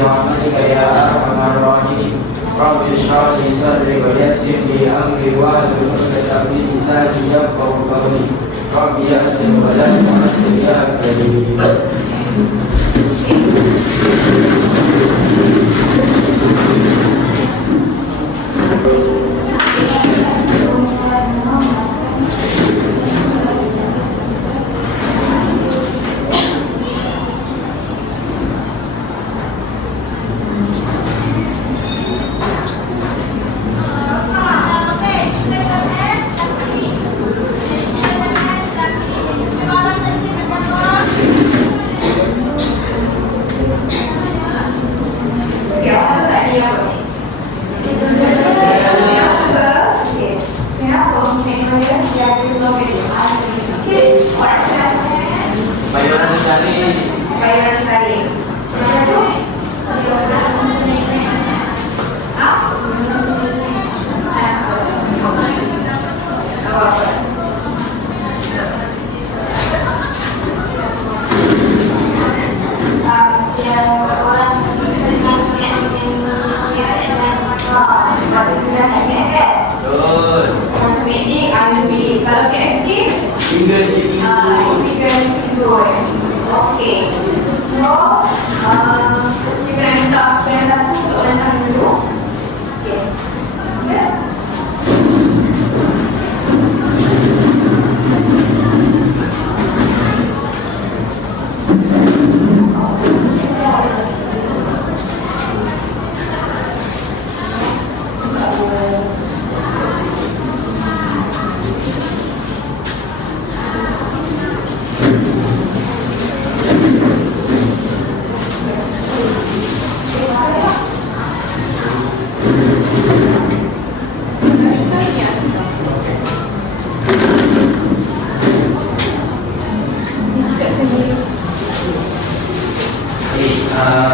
برحمتك يا أرحم الراحمين. رب اشرح لي صدري ويسر لي أمري واحلل عقدة من لساني يفقهوا قولي. رب يسر ولا تعسر يا كريم.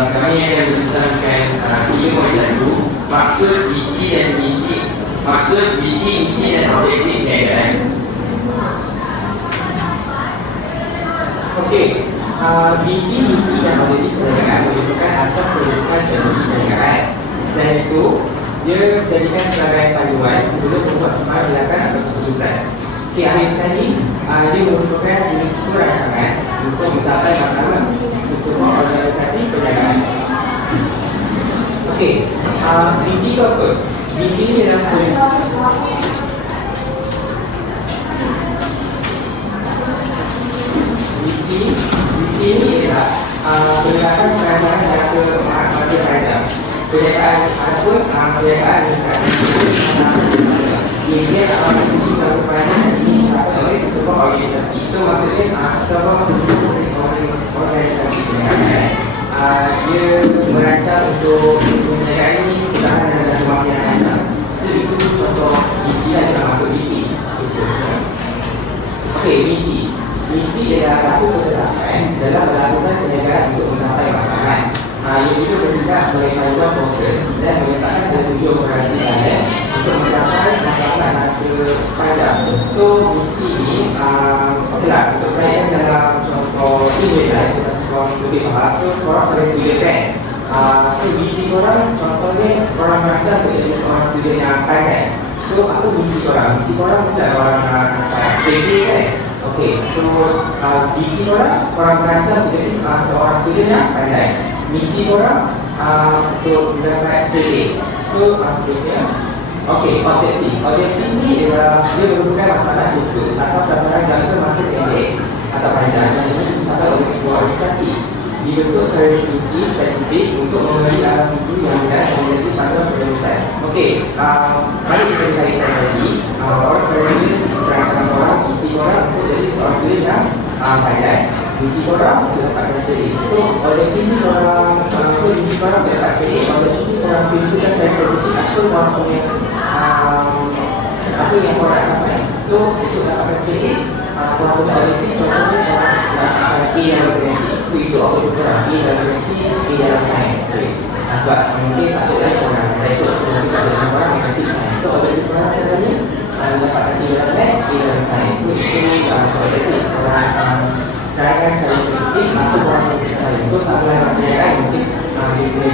Kami akan berbincangkan ilmu satu, maksud, visi dan misi. Maksud, visi, misi dan objektif perniagaan. Okey, visi, misi dan objektif perniagaan merupakan asas kehidupan strategi perniagaan. Selain itu, dia dijadikan sebagai panduan sebelum membuat sebuah tindakan atau keputusan. Okey, akhir sekali, dia merupakan sebuah rancangan untuk mencapai matlamat sesebuah organisasi perniagaan. Okey, visi itu apa? Visi ini adalah visi ini adalah berdasarkan perancangan jangka masa panjang. Perniagaan ataupun perniagaan ini akan memiliki jangka panjang yang dicapai oleh sesebuah organisasi. So maksudnya sesebuah organisasi perniagaan dia merancang untuk perniagaan ini bertahan dalam jangka masa yang panjang. So itu contoh visi dan cara masuk visi. Okey, misi. Misi adalah satu ketetapan dalam melakukan perniagaan untuk mencapai matlamat. Ia juga bertindak sebagai panduan fokus dan menyatakan tujuan operasi anda untuk mencapai matlamat jangka panjang. So misi ini, okeylah, untuk perniagaan dalam contoh ini lah, kita sebuah lebih faham. So korang sebagai student kan, so misi korang contohnya korang merancang untuk jadi seorang student yang pandai. So apa misi korang? Misi korang mesti ada orang strategi kan. Okey, so visi korang merancang menjadi seorang student yang pandai. Misi korang untuk mendapatkan strategi. So seterusnya, okey, objektif. Objektif ni adalah dia merupakan matlamat khusus atau sasaran jangka masa pendek atau panjang yang ingin dicapai oleh sebuah organisasi. Dibentuk secara rinci spesifik untuk memberi arah tuju yang mudah dan menjadi panduan perusahaan. Okey, mari kita kaitkan lagi. Orang sebagai student rancangan orang, visi orang untuk jadi seorang student yang pandai. Visi orang untuk dapatkan strategi. So objektif ni orang, so visi orang untuk dapat strategi. Objektif ni orang tunjukkan secara spesifik apa orang punya apa yang orang capai. So untuk dapatkan strategi, orang punya objektif contohnya orang nak A yang berganti. So itu apa itu orang A yang berganti, A dalam sains. Sebab mungkin satu lain orang ikut semua bisa dengan orang yang ganti sains. So objektif orang sebenarnya mendapatkan A dalam lab, A dalam sains. So itu objektif orang sekarang kan secara spesifik apa orang yang capai. So satu lain perniagaan mungkin dia punya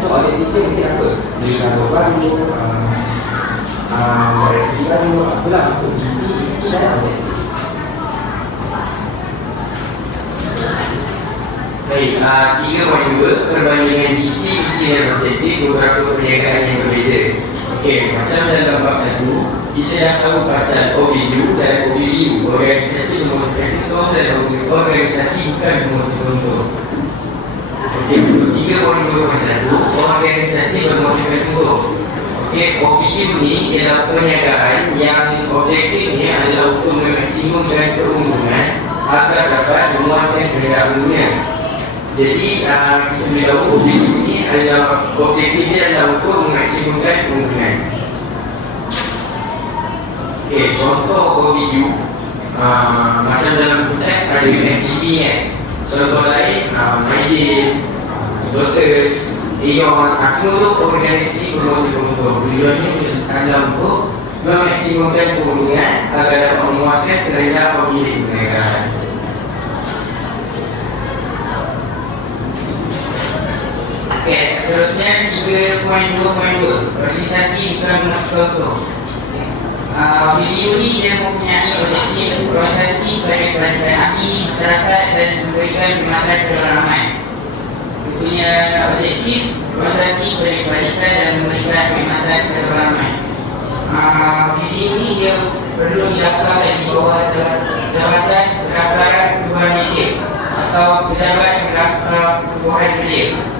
So objektif dia mungkin apa? Beli kargo baru, resipi baru, apalah masuk isi dan objektif. Baik, 3.2 perbandingan misi dan objektif beberapa perniagaan yang berbeza. Okey, macam dalam bab 1, kita dah tahu pasal OBU dan OBU, organisasi bermotivasi untung dan organisasi bukan bermotivasi untung. Okey, untuk 3.2.1, organisasi bermotivasi untung. Okey, OBU ni ialah perniagaan yang objektifnya adalah untuk memaksimumkan keuntungan agar dapat memuaskan kehendak dunia. Jadi kita boleh tahu OBU ni adalah objektif dia adalah untuk memaksimumkan keuntungan. Okey, contoh OBU macam dalam konteks ada UMCB kan. Contoh lain Maidin, Lotus, Aeon, semua tu organisasi bermotivasi untung. Tujuannya adalah untuk memaksimumkan keuntungan agar dapat memuaskan kehendak pemilik perniagaan. Okey, seterusnya 3.2.2 organisasi bukan bermotivasi untung. Video ini dia mempunyai objektif organisasi sebagai kelancaran hati masyarakat dan memberikan perkhidmatan kepada orang ramai. Dia punya objektif organisasi sebagai kelancaran dan memberikan perkhidmatan kepada orang ramai. Video ini dia perlu didaftarkan di bawah Jabatan Pendaftaran Kebutuhan Malaysia atau Pejabat Pendaftar Kebutuhan Malaysia.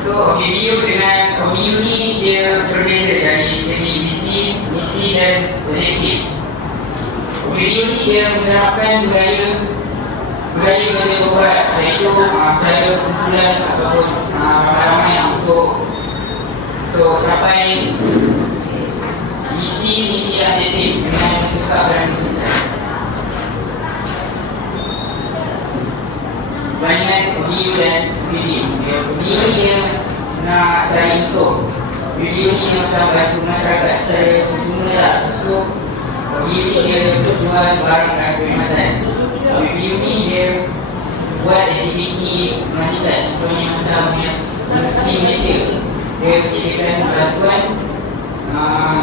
So, video dengan OBU ni dia berbeza dari segi misi dan objektif. Video ni dia menerapkan budaya kerja korporat, iaitu secara kumpulan ataupun ramai untuk capai misi dan objektif dengan menetapkan keputusan. Bandingan OBU dan video. OBU dia nak cari untung. Video ni macam bantu masyarakat secara konsumer lah. So OBU ni dia untuk jual barang dan perkhidmatan. Video ni dia buat aktiviti kelanjutan. Contohnya macam Universiti Malaysia, dia menyediakan bantuan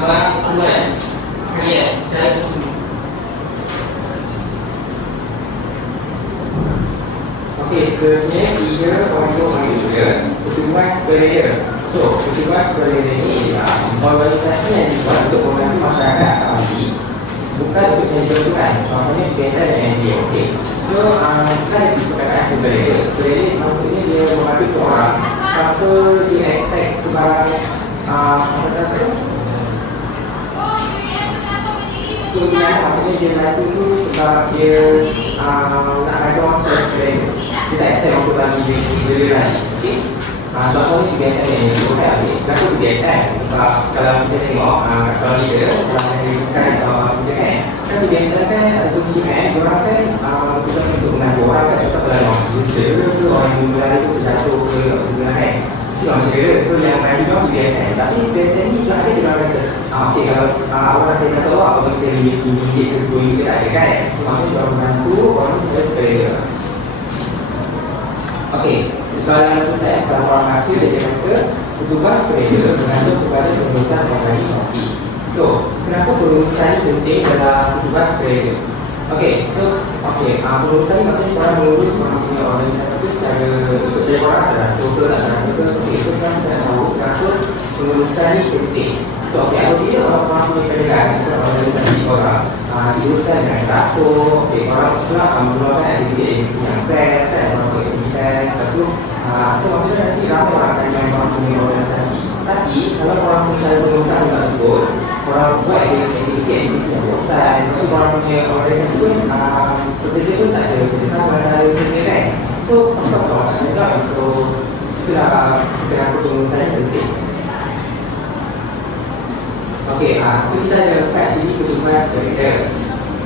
barang keperluan kerja secara konsumer. Okey, seterusnya 3.2 pertumbuhan superior. So, pertumbuhan superior ini ialah organisasi yang dibuat untuk membantu masyarakat sekali, bukan untuk mencari keuntungan. Contohnya biasa dan NGO. Okey. So, kita ada perkataan superior. Superior maksudnya dia membantu seorang tanpa dia expect sebarang keuntungan. Maksudnya dia bantu tu sebab dia nak bantu orang secara superior. Kita expect untuk bagi dia lagi. Okay? Contohnya kebiasaan yang disebutkan. Kenapa kebiasaan? Sebab kalau kita tengok kat sekolah kita, kalau yang disebutkan kita kan kebiasaan kan ada kunci kan, orang kan tugas untuk menanggung orang kan. Contoh kalau orang buta tu, orang yang berlari tu terjatuh ke guna kan, mesti orang cedera. So yang bagi orang kebiasaan. Tapi kebiasaan ni juga ada dia orang kata okey, kalau awak rasa kata apa bagi saya RM5 ke RM10 ke tak ada kan. So maksudnya orang membantu orang ni sebenarnya superior. Okey, kalau dalam konteks kalau orang baca dia kata petugas superior bergantung kepada pengurusan organisasi. So, kenapa pengurusan penting dalam petugas superior? Okey, pengurusan ni maksudnya orang mengurus orang punya organisasi itu secara ikut cara orang adalah total adalah total. Okey, so sekarang kita nak tahu kenapa pengurusan ni penting. So, apabila orang punya perniagaan itu organisasi orang diuruskan dengan teratur. Okey, orang pula mengeluarkan aktiviti yang best kan, orang buat aktivitas. So maksudnya nanti ramai orang akan join orang punya organisasi. Tapi kalau orang punya cara pengurusan tidak betul, orang buat aktiviti yang bosan. So orang punya organisasi pun bekerja pun tak ada kerjasama antara kerja kan. So of course orang tak ada job. So itulah kenapa pengurusan yang penting. Okey, so kita ada kat sini pertumbuhan superior.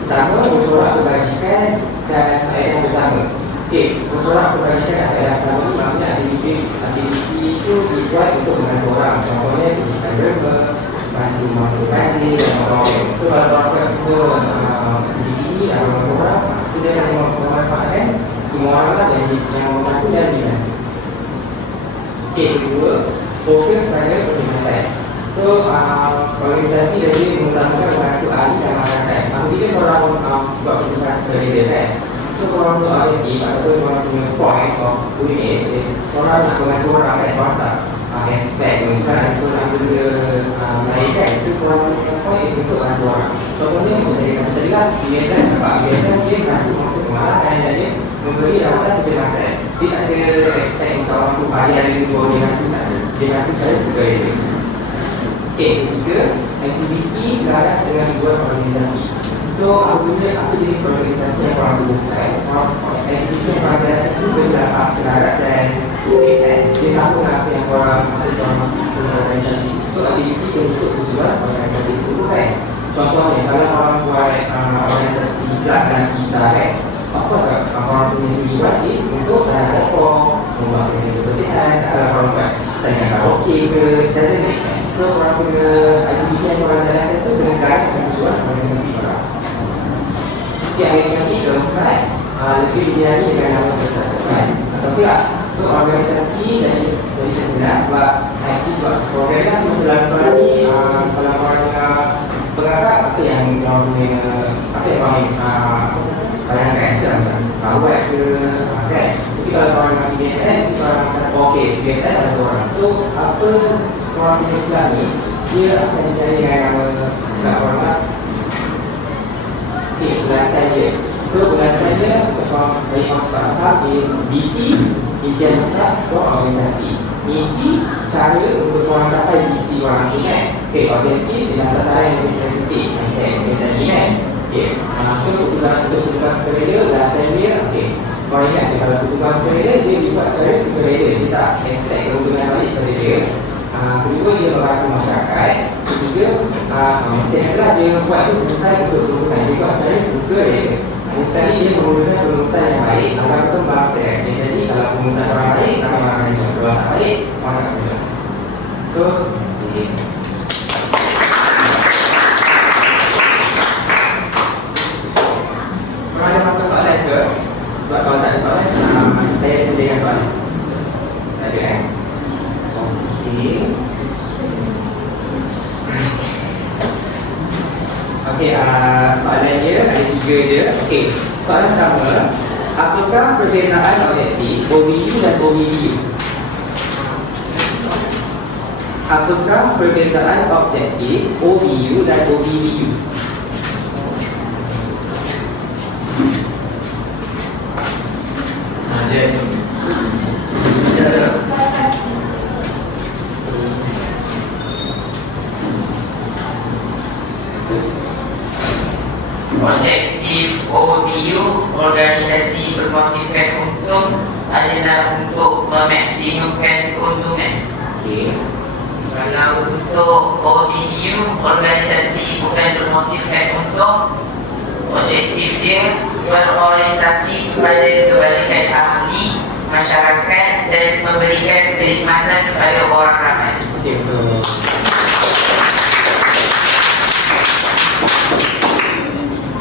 Pertama, mencorak kebajikan dan faedah bersama. Okey, mencorak kebajikan dan faedah bersama ni maksudnya aktiviti itu dibuat untuk membantu orang. Contohnya pendidikan derma, bantu masa gaji dan orang-orang. So kalau orang semua aktiviti ini ada orang-orang, so dia akan memanfaatkan semua orang lah yang mengaku dan dibantu. Okey, kedua, fokus pada perkhidmatan. So, organisasi lebih mengutamakan membantu ahli dan masyarakat. Apabila korang buat perkhidmatan sukarela kan, so korang punya objektif ataupun korang punya point of doing it is korang nak membantu orang kan, korang tak expect bukan ada korang benda lain kan. So, korang punya point is untuk bantu orang. Contohnya macam saya kata tadi lah, biasa nampak, biasa dia bantu masa kemarahan dan dia memberi rawatan kecemasan. Dia tak ada expect macam orang tu hari-hari tu dia bantu, tak ada. Dia bantu secara sukarela. Okey, ketiga, aktiviti selaras dengan tujuan organisasi. So, apa jenis organisasi yang korang tubuhkan? Aktiviti yang korang jalankan itu berdasar selaras dan make sense. Dia sama dengan apa yang korang punya organisasi. So, aktiviti untuk tujuan organisasi itu bukan. Contohnya, kalau korang buat organisasi kelab dan sekitar kan, apa korang punya tujuan is untuk tanah pokok, membuat kerja kebersihan, kalau korang buat tanya karaoke ke, doesn't make sense. So, korang punya aktiviti yang korang jalankan itu berdasar selaras dengan tujuan organisasi korang. Organisasi keempat lebih dikenali dengan nama persatuan atau pula. So, organisasi dari terkenal sebab aktif buat program kan semua dalam sekolah ni. Kalau korang pengakak apa yang korang punya, apa yang korang bayangkan macam buat ke kan. Tapi kalau korang nak BSN mesti korang macam ok, BSN ada korang. So, apa korang punya kelab ni, dia akan dikenali dengan nama kelab korang lah. Okay, ulasan dia. So, ulasan dia kalau dari orang cepat faham is BC, impian besar sebuah organisasi. Misi, cara untuk orang capai visi orang tu kan. Okay, objektif dan sasaran yang lebih spesifik yang saya explain tadi kan. Okay, so untuk tugas sukarela, ulasan dia, okay, korang ingat je kalau tugas sukarela dia dibuat secara sukarela, dia tak expect keuntungan balik pada dia. Kedua, dia membantu masyarakat. Ketiga, setelah dia buat itu bukan untuk keuntungan, dia buat secara sukarela. Misalnya dia menggunakan perumusan yang baik, agar berkembang. Saya explain tadi, kalau perumusan orang baik, akan orang yang kalau tak baik, orang tak berjaya. So, terima kasih. Korang ada apa soalan ke? Sebab kalau tak ada soalan, saya sediakan soalan. Tak ada kan? Okey. Okey, soalan dia ada 3 je. Okey, soalan pertama, apakah perbezaan objektif OBU dan OBU? Apakah perbezaan objektif OBU dan OBU? Objektif OBU, organisasi bermotifkan untung, adalah untuk memaksimumkan keuntungan. Okey. Kalau untuk OBU, organisasi bukan bermotifkan untung, objektif dia berorientasi kepada kebajikan ahli, masyarakat dan memberikan perkhidmatan kepada orang ramai. Okey, betul.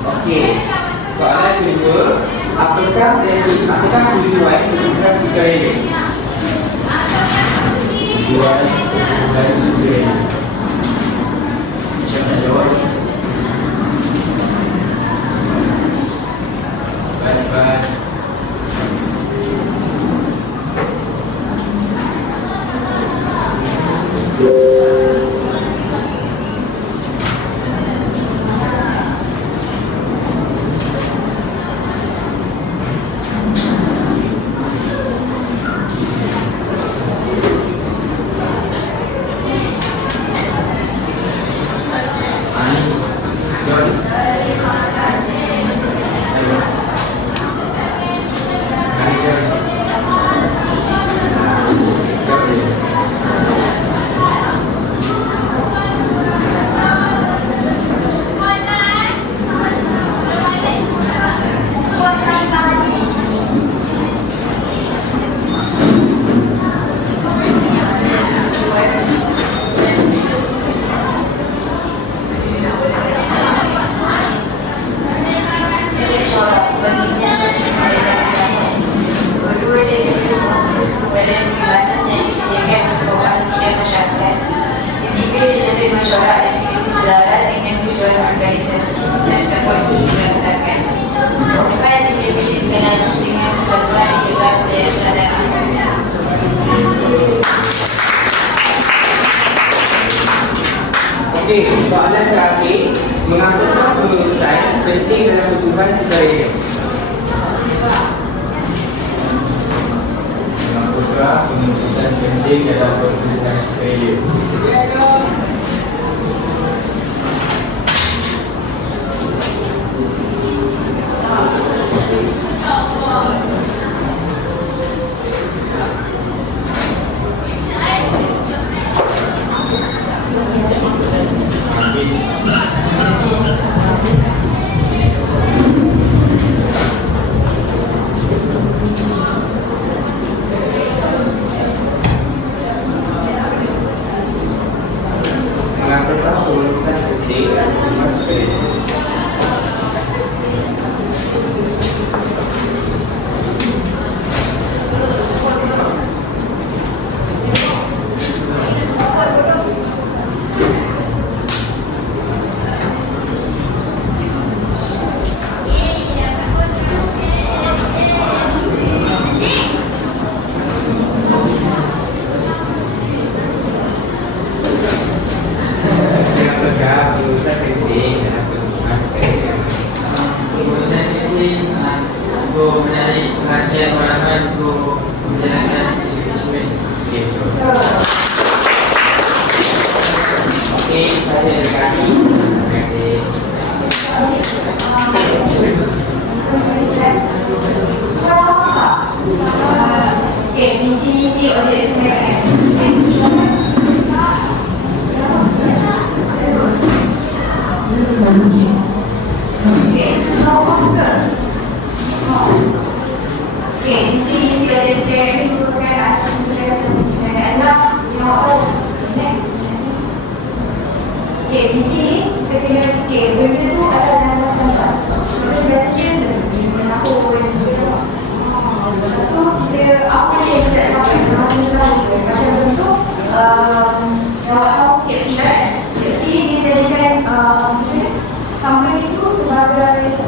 Okey, soalan kedua, apakah tujuan perkhidmatan sukarela? Tujuan perkhidmatan sukarela. Macam nak jawab? Cepat-cepat. soalan terakhir, mengapakah pengurusan penting dalam pertumbuhan sukarela? Mengapakah pengurusan penting dalam pertumbuhan sukarela? Mengapakah pengurusan penting dalam pertumbuhan sukarela? Mengapakah pengurusan penting dalam pertumbuhan sukarela? Pengurusan penting untuk menarik perhatian orang ramai untuk menjalankan engagement. Okey, betul. Okey, sahaja dari kami. Terima kasih. Okay, misi-misi oleh mereka. Okay, okay, misi-misi oleh mereka merupakan asas tugas mereka adalah yang okay, di sini kita kena fikir benda tu ada dalam masa-masa. Kita biasanya dengan aku yang cuba. Lepas tu kita apa yang kita tak capai dalam masa kita tahu. Macam bentuk jawab tahu KFC kan. KFC dijadikan macam ni. Company itu sebagai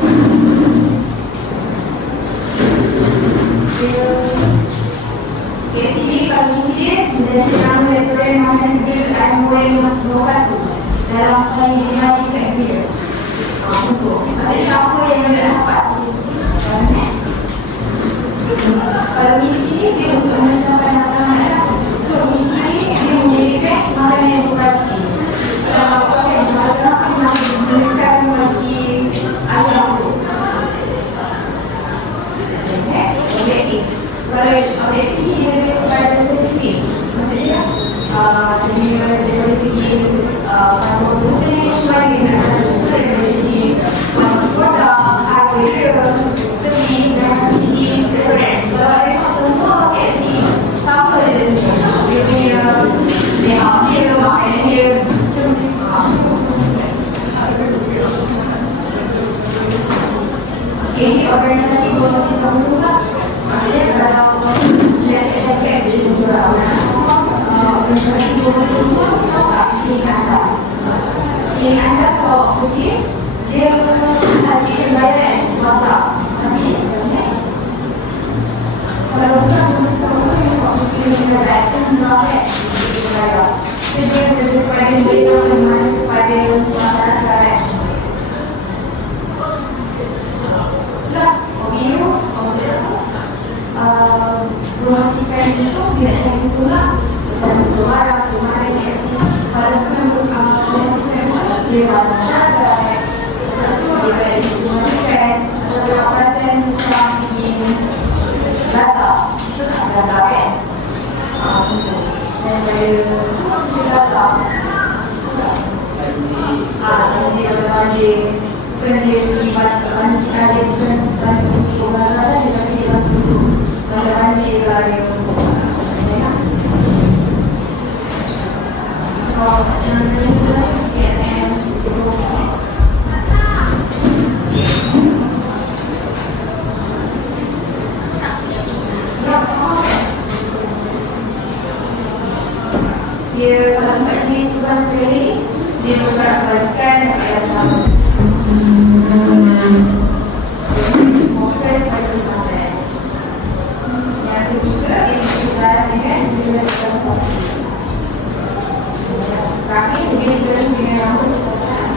KFC ni kalau misi dia menjadi restoran makanan segera ayam goreng nombor 1 dalam paling dijimati kat dia. Untuk maksudnya apa yang dia dapat. Kalau misi ni dia untuk mencapai makanan. So misi ni dia menjadikan makanan yang berkualiti. Kalau apa yang sekarang kita masih memberikan kualiti ayam tu. Objektif. Kalau objektif ni dia lebih kepada spesifik. Maksudnya dia dari segi produsen ni cuma dari segi produk, harga dia, servis dan segi restoran. Kalau tengok semua KFC sama je sebenarnya. Dia punya layout dia, makanan dia. Okay, ni organisasi berhubungan kamu lah. Maksudnya kalau syarikat dia juga organisasi berhubungan pilih anda kalau pergi dia hasil pembayaran swasta. Tapi kalau bukan sebab mungkin kita akan melakukan jadi dia berbeza kepada mereka memang kepada masyarakat. Itulah OBU, berhatikan itu tidak saya itulah macam barang, kemarin KFC kalau bukan berhatikan dia masyarakat. Lepas tu dia berhatikan beberapa persen macam di Gaza. Gaza kan? Macam tu. Saya pada maksudnya Gaza. Banjir pada banjir. Bukan dia pergi banjir, dia bukan banjir Gaza saja, tapi dia bantu untuk pada banjir kalau dia so, yang kedua PSM dia kalau tempat sini tugas sekali dia bergerak kebajikan yang sama fokus pada pesantren. Yang ketiga dia berkesaran dengan organisasi. Terakhir lebih segera dengan rambut persatuan.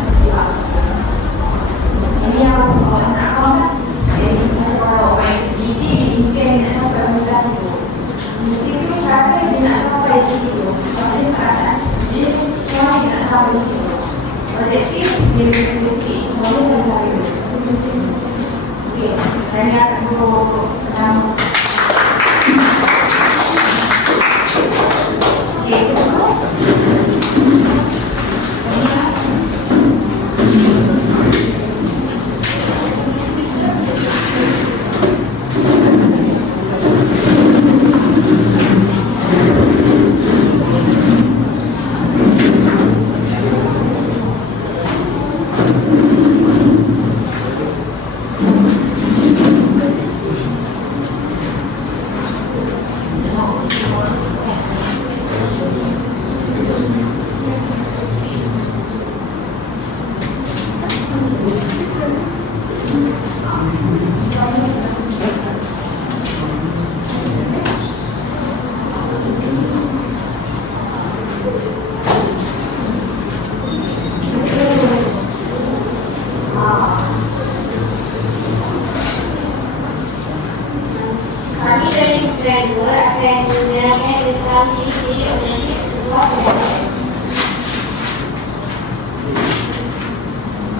yang kedua akan menerangkan tentang ciri-ciri objektif sebuah penelitian.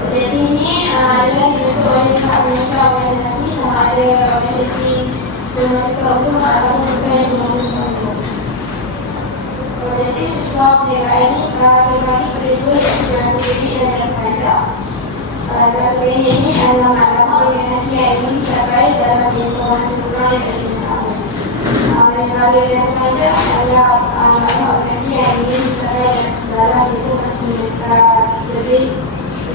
Objektif ini adalah dibentuk oleh pihak pengusaha organisasi sama ada organisasi pemerintah umum ataupun bukan umum. Objektif sebuah penelitian ini terbagi pada dua, iaitu dalam PBB dan dalam pelajar. Dalam PBB ini adalah maklumat organisasi yang ingin dicapai dalam informasi kurang daripada tahun. Kalau yang pelajar adalah organisasi yang ingin dicapai dalam informasi mereka lebih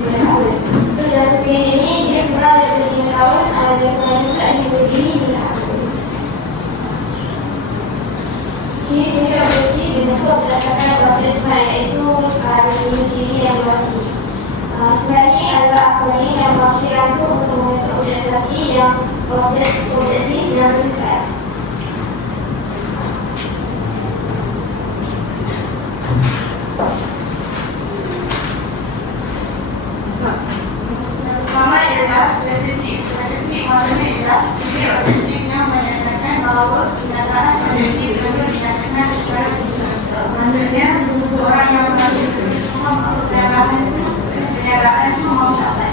5 tahun. So dalam PBB ini dia kurang daripada 5 tahun, ada kurang juga yang berdiri 5 tahun. Ciri-ciri objektif dibentuk berdasarkan proses semat, iaitu ciri yang berarti. Sebenarnya adalah akronim yang mewakili rangka untuk membentuk organisasi yang objektif yang besar. Pertama adalah spesifik. Spesifik maksudnya adalah ciri objektif yang menyatakan bahawa kenyataan objektif perlu dinyatakan secara khusus. Maksudnya, orang yang menghasilkan kenyataan itu mau capai.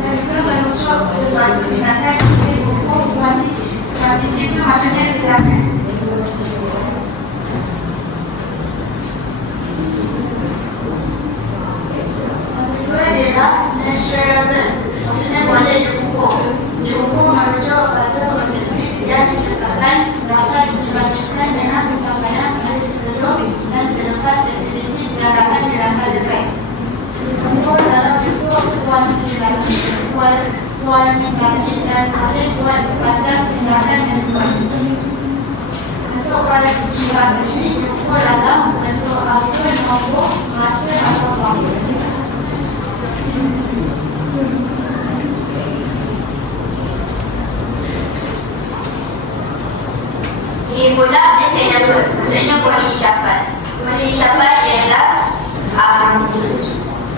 Mereka merujuk sesuatu tindakan dari hukum kuantitatif. Kuantitatif itu maksudnya tindakan. Kedua adalah measurable. Maksudnya boleh diukur. Diukur merujuk pada objektif yang ditetapkan dapat dibandingkan dengan pencapaian hari sebelum dan selepas aktiviti tindakan di rangka dekat. Ukur dalam bentuk kuantitatif dan boleh buat sepanjang tindakan yang dibuat. Untuk kuantitatif ini diukur dalam bentuk akun maupun master atau formula. Ini pula objektif yang maksudnya boleh dicapai. Boleh dicapai ialah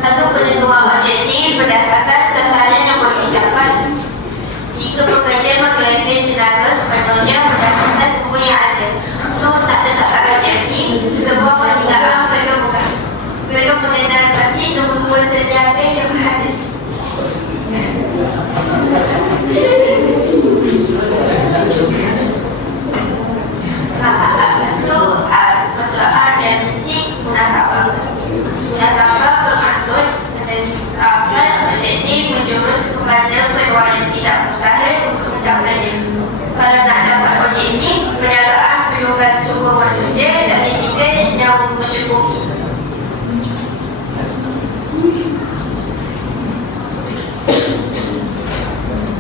satu penentuan objektif berdasarkan sasaran yang boleh dicapai. Jika pekerja mengambil tenaga sepenuhnya berdasarkan semua yang ada, so tak tetapkan objektif, sebuah perniagaan perlu mengendalikan semua terjaga yang ada. Itu persoalan realistik munasabah. Munasabah bermaksud menetapkan objektif menjurus kepada peluang yang tidak mustahil untuk mencapainya. Kalau nak capai objektif, perniagaan perlukan sumber manusia dan digital yang mencukupi.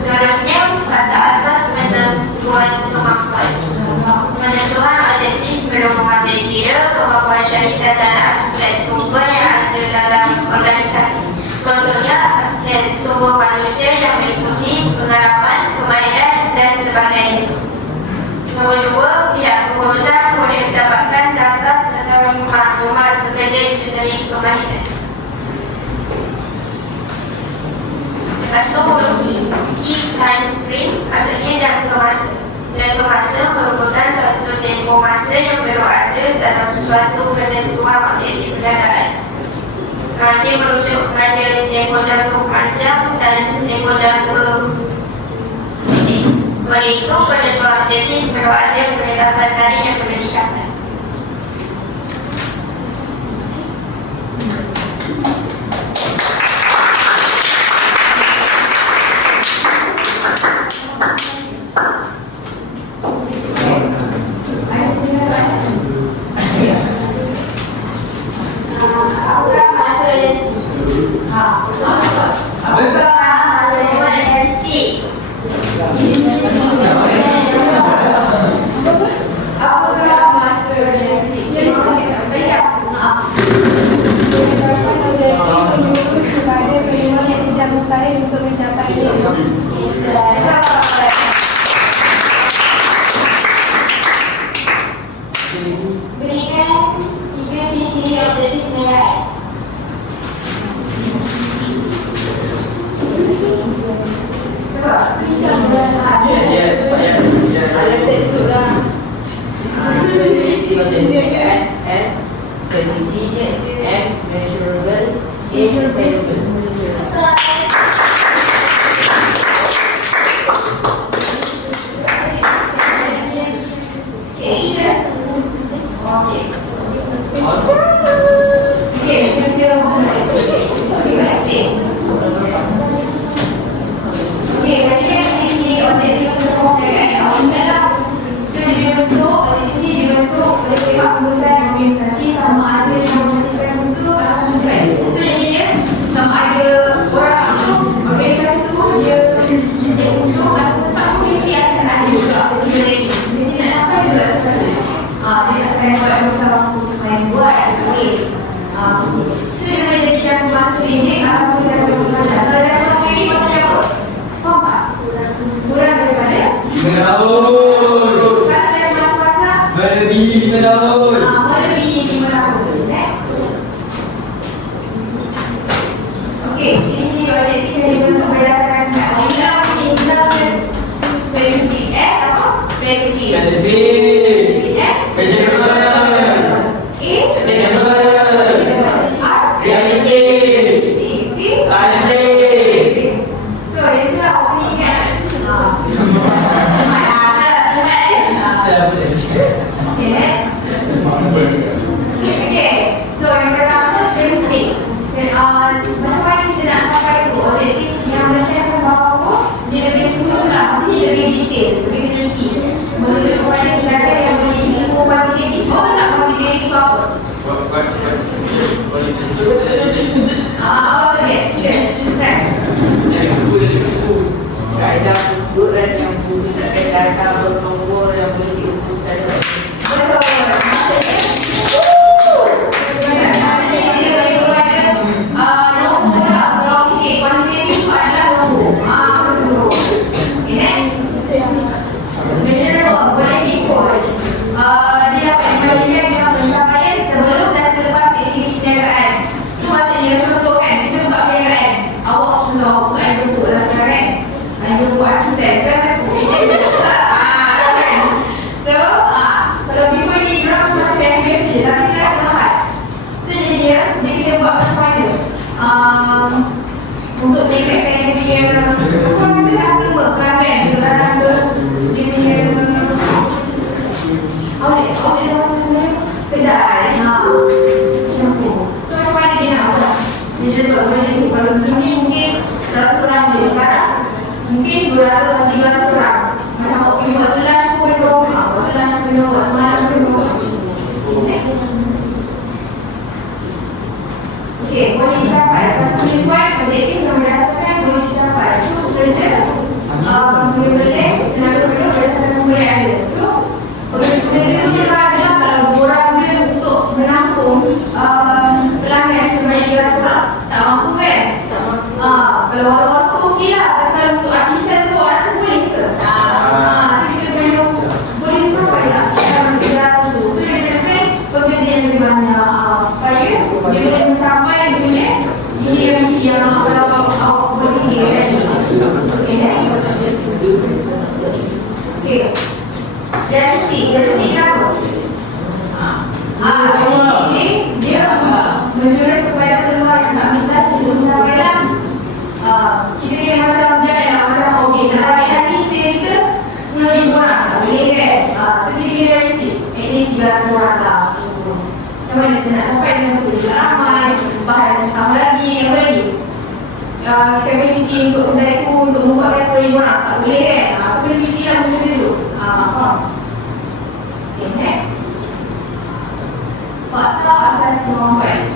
Sebenarnya kata asas penentuan kemampuan. Penentuan objektif perlu mengambil kira kemampuan syarikat dan aspek sumber yang ada dalam organisasi. Contohnya aspek sumber manusia yang meliputi pengalaman, kemahiran dan sebagainya. Nombor 2, pihak pengurusan boleh mendapatkan data tentang maklumat pekerja yang diberi kemahiran. Lepas tu key time frame, maksudnya jangka masa. Jangka masa merupakan satu tempoh masa yang perlu ada dalam sesuatu penentuan objektif perniagaan. Dia merujuk kepada tempoh jangka panjang dan tempoh jangka pendek. Oleh itu, penentuan objektif perlu ada penetapan tarikh yang perlu dicapai. Apakah perniagaan as specific and measurable in variable. Untuk meningkatkan dia punya customer pelanggan dia punya outlet maksudnya kedai macam tu. So macam mana dia nak buat? Dia cakap benda ni kalau sebelum ni mungkin 100 orang je, sekarang mungkin 200-300 orang. Macam awak pergi buat lunch pun boleh buat rumah, buat lunch pun boleh buat, malam pun boleh buat. Okey, boleh dicapai. Satu tujuan objektif yang berdasarkan boleh dicapai. So, kerja boleh tenaga penduduk berdasarkan sumber yang ada. So, kerja itu adalah kalau borang je untuk menampung pelanggan sebanyak 300 orang, tak mampu kan? Kalau orang-orang tu okey lah. Kalau untuk artisan tu orang rasa boleh ke? So, kita kena boleh dicapai tak? Dalam 300 tu. So, dia perlukan pekerja yang lebih banyak supaya dia boleh mencapai dia punya misi yang awak berfikir tadi. Okey. Realistik kenapa? Realistik ni dia menjurus kepada peluang yang tak bisa untuk mencapai dalam kita kena macam jalan macam okey, nak balik lagi sale kita 10,000 orang tak boleh kan? So kita kena realistik at least 300 orang lah. Macam mana kita nak sampai dengan betul juga ramai, bahan tambah lagi, apa lagi? Kapasiti untuk kedai tu untuk membuatkan 10,000 orang tak boleh kan? So kena fikirlah benda tu. Faham? Okay, next. Fakta asas kemampuan.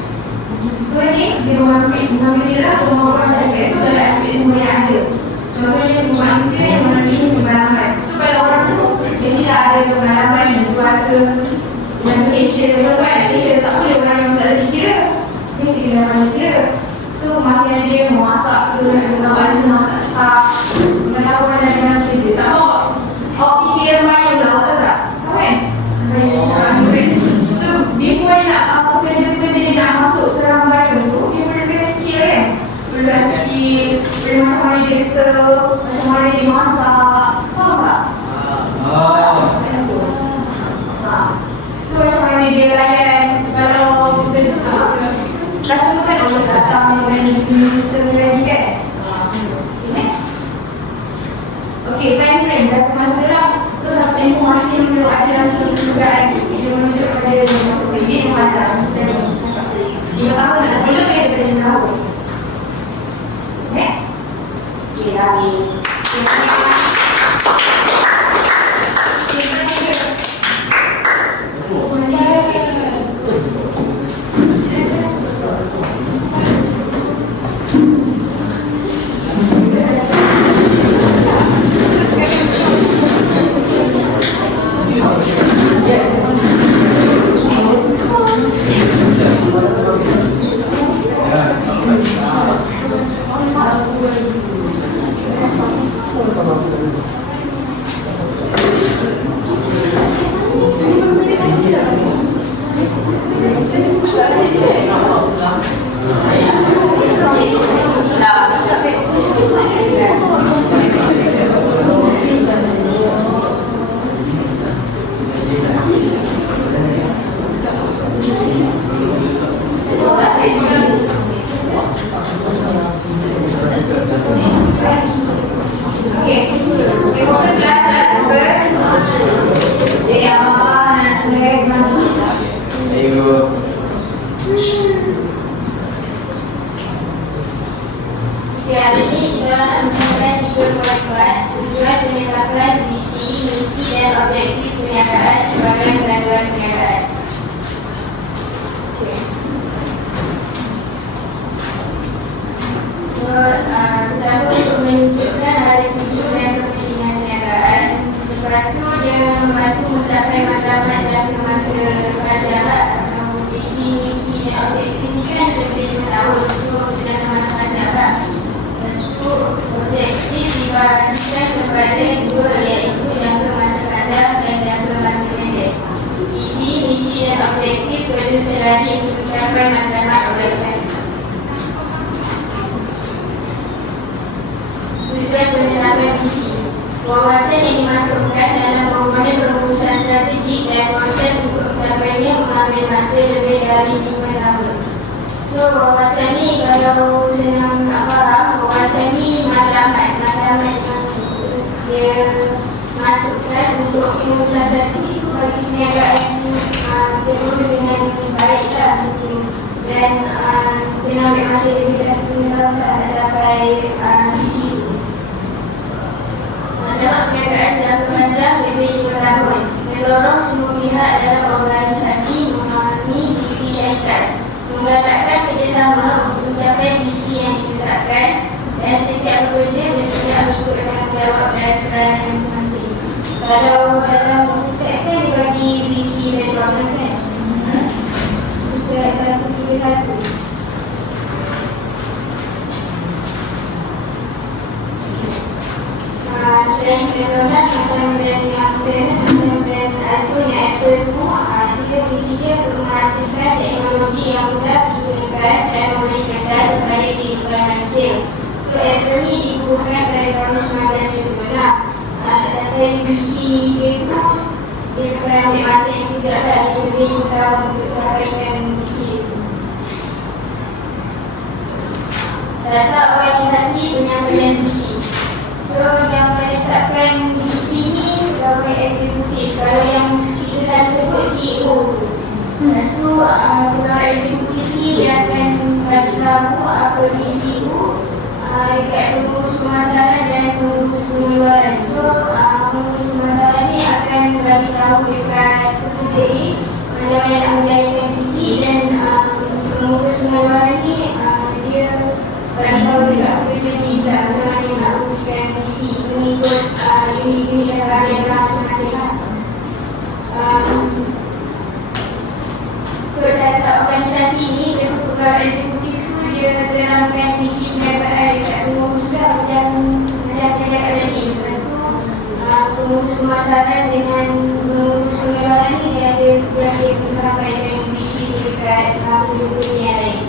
So ni dia mengambil kira kemampuan syarikat itu adalah aspek semua yang ada. Contohnya semua manusia yang memiliki pengalaman. So kalau orang tu mestilah ada pengalaman yang kuasa dan Asia kan, Asia tak boleh orang yang tak ada kira, mesti kena pandai kira. So makin dia memasak ke, ada kawan dia masak cepat, pengetahuan dan dengan kerja. Tak mahu awak fikir yang banyak pula, awak tahu tak? Tahu kan? So before dia nak pekerja-pekerja dia nak masuk ke dalam bayar tu, dia perlu skill kan? Perlu skill, perlu macam mana dia serve, macam mana dia masak. Faham tak? So macam punya sistem lagi kan. Okay, next. Okay, time frame, jangka masa lah. So, tempoh masa yang perlu ada rasa percubaan dia menunjuk pada masa pendek yang macam tadi 5 tahun nak boleh lebih daripada 5 tahun. Next. Okay, habis. Tujuan penerapan visi. Wawasan yang dimasukkan dalam komponen perumusan strategi dan proses untuk mencapainya mengambil masa lebih dari 5 tahun. So, wawasan ni kalau senang nak faham, wawasan ni matlamat yang dia masukkan untuk perumusan strategi itu bagi perniagaan terus dengan baik lah. Dan dia ambil masa lebih dari 5 tahun tak sampai visi itu. Dalam perniagaan jangka panjang lebih 5 tahun, mendorong semua pihak dalam organisasi memahami visi yang ikat, menggalakkan kerjasama untuk mencapai visi yang ditetapkan dan setiap bekerja bersedia mengikut tanggungjawab dan peranan masing-masing. Kalau dalam step kan dia bagi visi dan program kan? Step 1, 3, 1. Selain pedoman macam brand yang brand iPhone yang Apple tu, dia visi dia untuk menghasilkan teknologi yang mudah digunakan dan membolehkan supaya kehidupan manusia. So Apple ni dikukuhkan pada tahun 1970 lah. Tetapi visi dia tu dia bukan ambil masa yang tidak lah, dia lebih tahu untuk mencapaikan visi itu. Terdapat organisasi penyampaian visi. So yang menetapkan visi ni pegawai eksekutif. Kalau yang kita dah sebut CEO tu. Lepas tu pegawai eksekutif ni dia akan bagi tahu apa visi tu dekat pengurus pemasaran dan pengurus pengeluaran. So pengurus pemasaran ni akan bagi tahu dekat pekerja macam mana nak menjalankan visi, dan pengurus pengeluaran ni dia bagi tahu dekat pekerja kita macam mana nak uruskan visi mengikut unit-unit dan bahagian masing-masing lah. Kecatat organisasi ni, dia pegawai eksekutif tu dia terangkan visi perniagaan dekat pengurus dah macam perniagaan tadi. Lepas tu pengurus pemasaran dengan pengurus pengeluaran ni dia ada tugas untuk sampaikan visi dekat pengurus yang lain.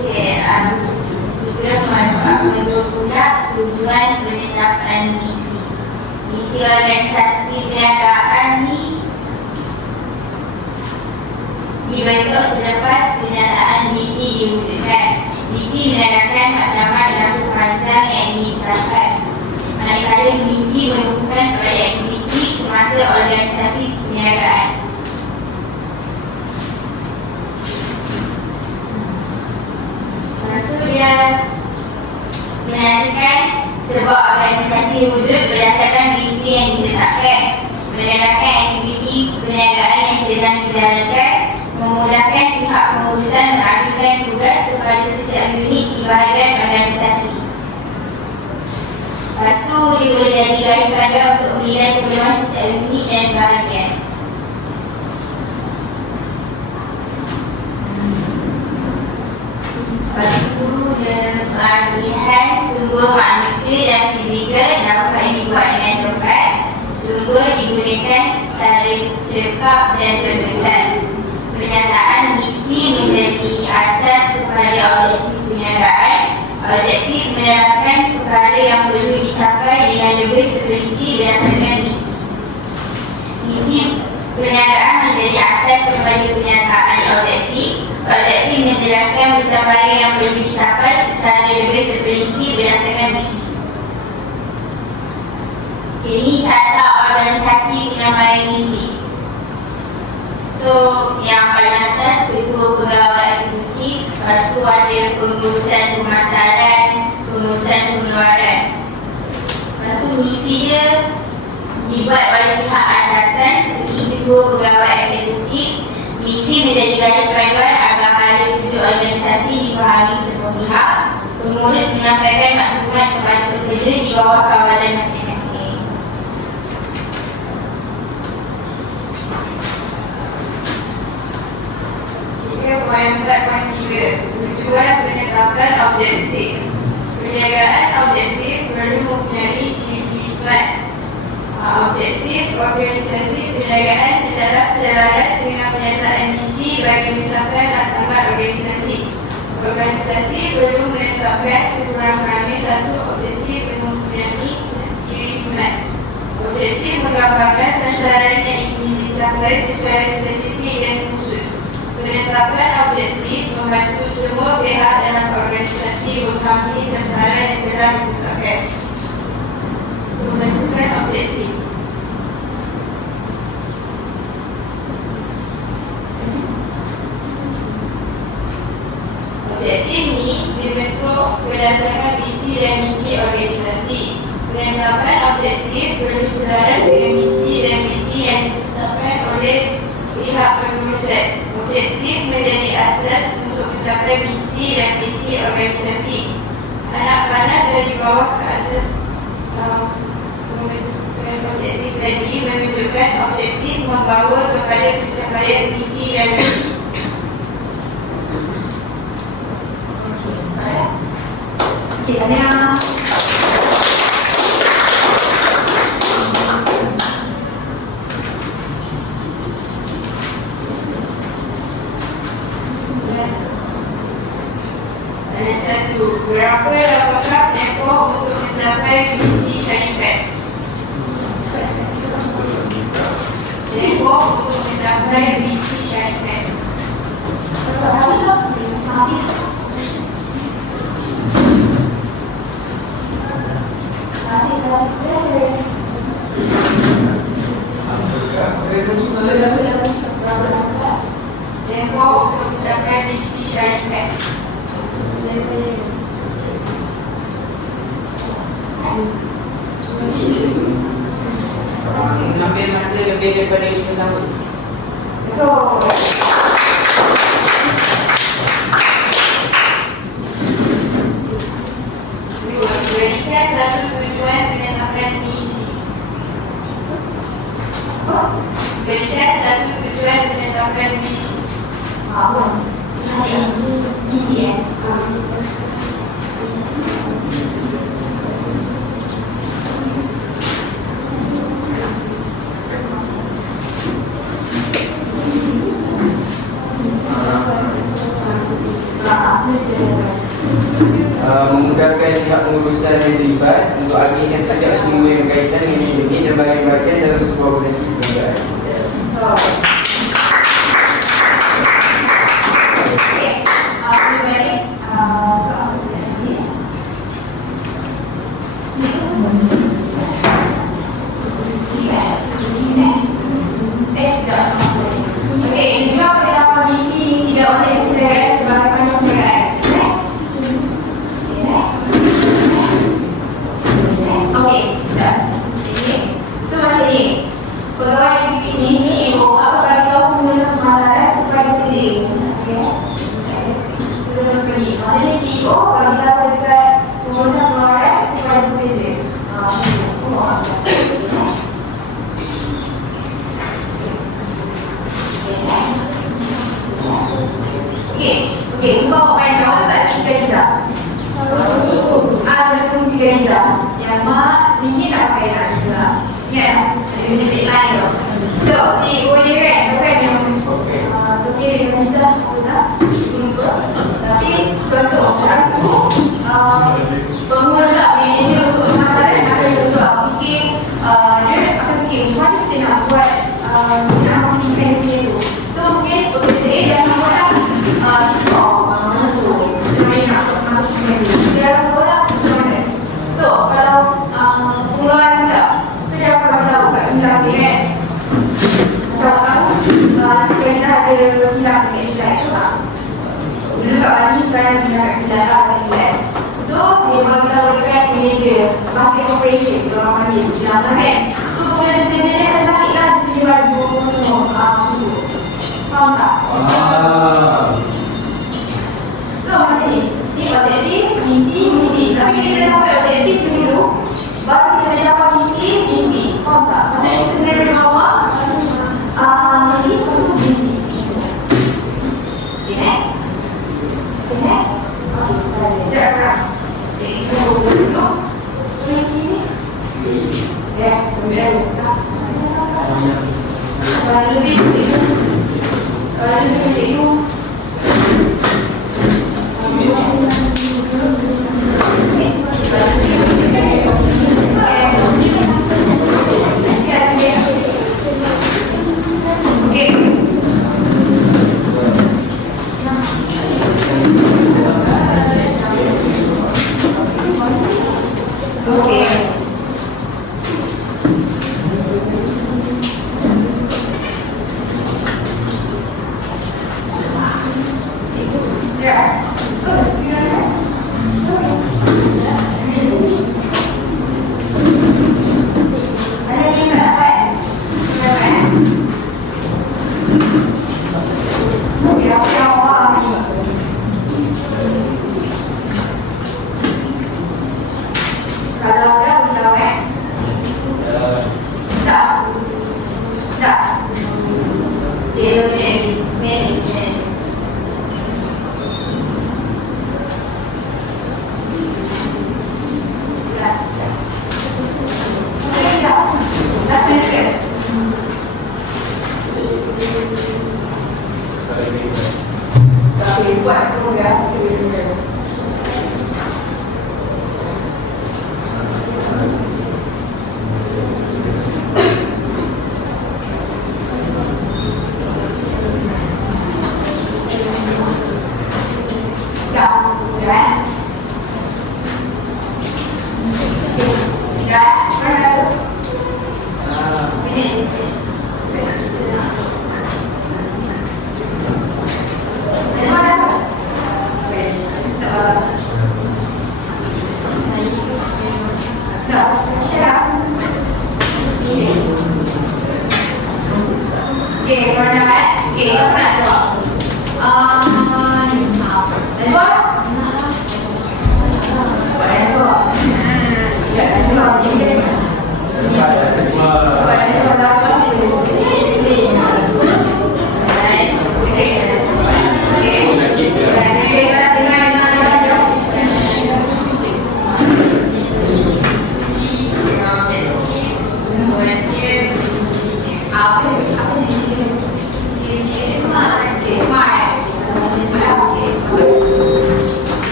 Tiga, manfaat mendukungkan tujuan penetapan misi. Misi organisasi perniagaan ni dibentuk selepas pernyataan misi diwujudkan. Misi menerangkan matlamat rangka perancang yang ingin dicapai. Manakala misi merupakan proyek aktiviti semasa organisasi perniagaan. Lepas tu dia menandakan sebuah organisasi wujud berdasarkan misi yang ditetapkan, menerangkan aktiviti perniagaan yang sedang dijalankan, memudahkan pihak pengurusan mengalihkan tugas kepada setiap unit di bahagian organisasi. Lepas tu dia boleh jadi garis panjang untuk menilai keperluan setiap unit dan bahagian. Lepas tu dia pengalihan sumber manusia dan fizikal dapat dibuat dengan tepat. Sumber digunakan secara cekap dan terbesar. Pernyataan misi menjadi asas kepada objektif perniagaan. Objektif menerangkan perkara yang perlu dicapai dengan lebih terperinci berdasarkan misi. Misi perniagaan menjadi asas kepada pernyataan objektif. Objektif menjelaskan pencapaian yang perlu dicapai secara lebih terperinci berdasarkan misi. Ini cara organisasi penyampaian misi. So, yang paling atas ketua pegawai eksekutif, lepas tu ada pengurusan pemasaran, pengurusan pengeluaran. Lepas tu misi dia dibuat oleh pihak atasan seperti ketua pegawai eksekutif. Misi menjadi garis panduan agar hala wujud organisasi dipahami semua pihak. Pengurus menyampaikan maklumat kepada pekerja di bawah kawalan masing-masing. Poin 4.3 tujuan penetapan objektif. Perniagaan objektif perlu mempunyai ciri-ciri sulat. Objektif organisasi perniagaan adalah selaras dengan pernyataan misi bagi mencapai matlamat organisasi. Organisasi perlu menetapkan sekurang-kurangnya satu objektif yang mempunyai ciri sulat. Objektif menggambarkan sasaran yang ingin dicapai secara spesifik dan khusus. Penetapan objektif membantu semua pihak dalam organisasi memahami sasaran yang telah ditetapkan. Menentukan objektif. Objektif ini dibentuk berdasarkan visi dan misi organisasi. Penetapan objektif perlu selaras dengan misi dan visi yang ditetapkan oleh pihak pengurusan. Objektif menjadi asas untuk mencapai misi dan visi organisasi. Anak panah dari bawah ke atas objektif tadi menunjukkan objektif membawa kepada pencapaian misi dan visi. Okey, Tania. Berapa apakah tempoh untuk mencapai misi syarikat? Tempoh untuk mencapai misi syarikat. Tempoh untuk mencapai misi syarikat. Mengambil masa lebih daripada 5 tahun. Betul. Berikan satu tujuan penetapan misi. Berikan satu tujuan penetapan misi. Apa? Misi ya. Memudahkan pihak pengurusan yang terlibat untuk agihkan setiap sumber yang berkaitan dengan unit dan bahagian-bahagian dalam sebuah organisasi perniagaan. Okey. Balik ke apa sudah ni? Okey, tujuan penetapan misi dan objektif negara sebagai panduan perniagaan. Next. Okey, dah. So macam ni. Pegawai eksekutif ni CEO akan bagi tahu pengurusan pemasaran kepada pekerja. Okey. Sebelum pergi. Maksudnya CEO bagi tahu dekat pengurusan pengeluaran kepada pekerja. Okey, cuba awak main kawan tak stiker hijab. Ada stiker hijab. Yang mak ni nak pakai nak juga. Ya, ada punya tagline tu. So, CEO dia kan, tu kan yang okey dengan hijab apa tak? Tapi contoh orang tu pengurus tak manager untuk pemasaran akan contoh fikir dia akan fikir macam mana kita nak buat nak memilihkan dia punya tu. So mungkin bekerja dia akan buat mana tu macam mana nak masuk punya tu. Dia akan buat macam mana. So kalau pengeluaran pula, so dia akan bagi tahu kat kilang dia kan. Macam awak tahu sekarang ada kilang dekat kilang tu tak? Dulu kat Bali, sekarang pindah kat kilang lah kat kilang. So dia bagi tahu dekat manager market operation, dia orang panggil kilang lah kan. So pekerja-pekerja ni akan sakit lah dia punya baju semua. Faham tak? So macam ni. Ni objektif, misi. Tapi kita dah sampai objektif dulu, baru kita dah capai misi. Faham tak? Maksudnya kita kena dari bawah misi, lepas tu misi. Okay, next. Okay, selesai. Sekejap kan? Okay, kita buka dulu. Misi ni. Ya, kemudian buka. Kalau lebih cikgu. Kalau ada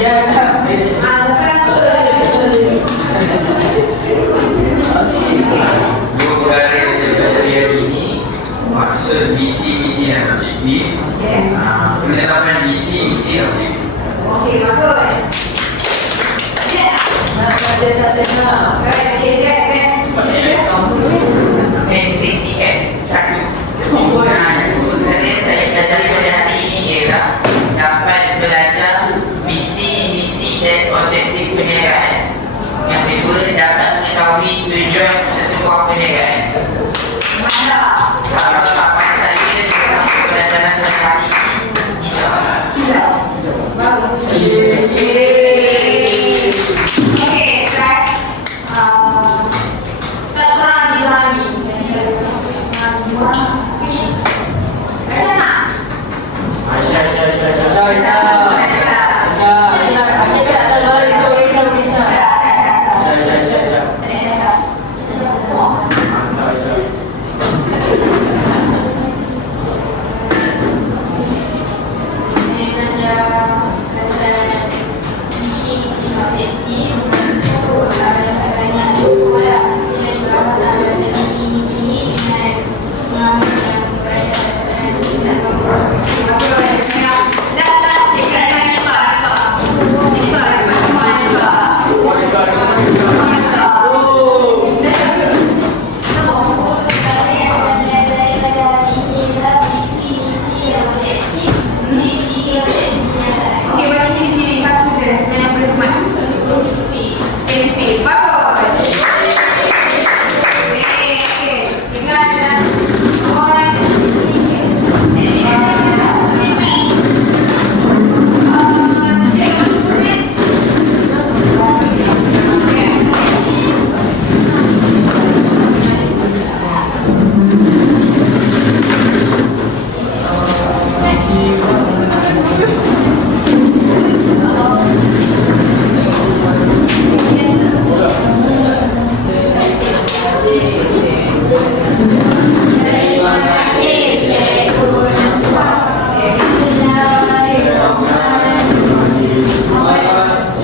Ya, dah. Dua perkara yang saya pelajari hari ini, maksud visi dan objektif. Penetapan visi dan objektif. Okey, bagus. Dia tak dengar. Okey, STTF satu. Dua perkara saya pelajari pada hari ini ialah dapat belajar visi, misi dan objektif perniagaan. Yang kedua, dapat mengetahui tujuan sesebuah perniagaan. Harapan saya dalam pelajaran pada hari ini hijau. bagus. Okey, guys. Seorang lagi. Okey, bagi sini satu je. Sebenarnya boleh smart. Spesifik. Bagus. Okey. Dengan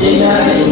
Ingat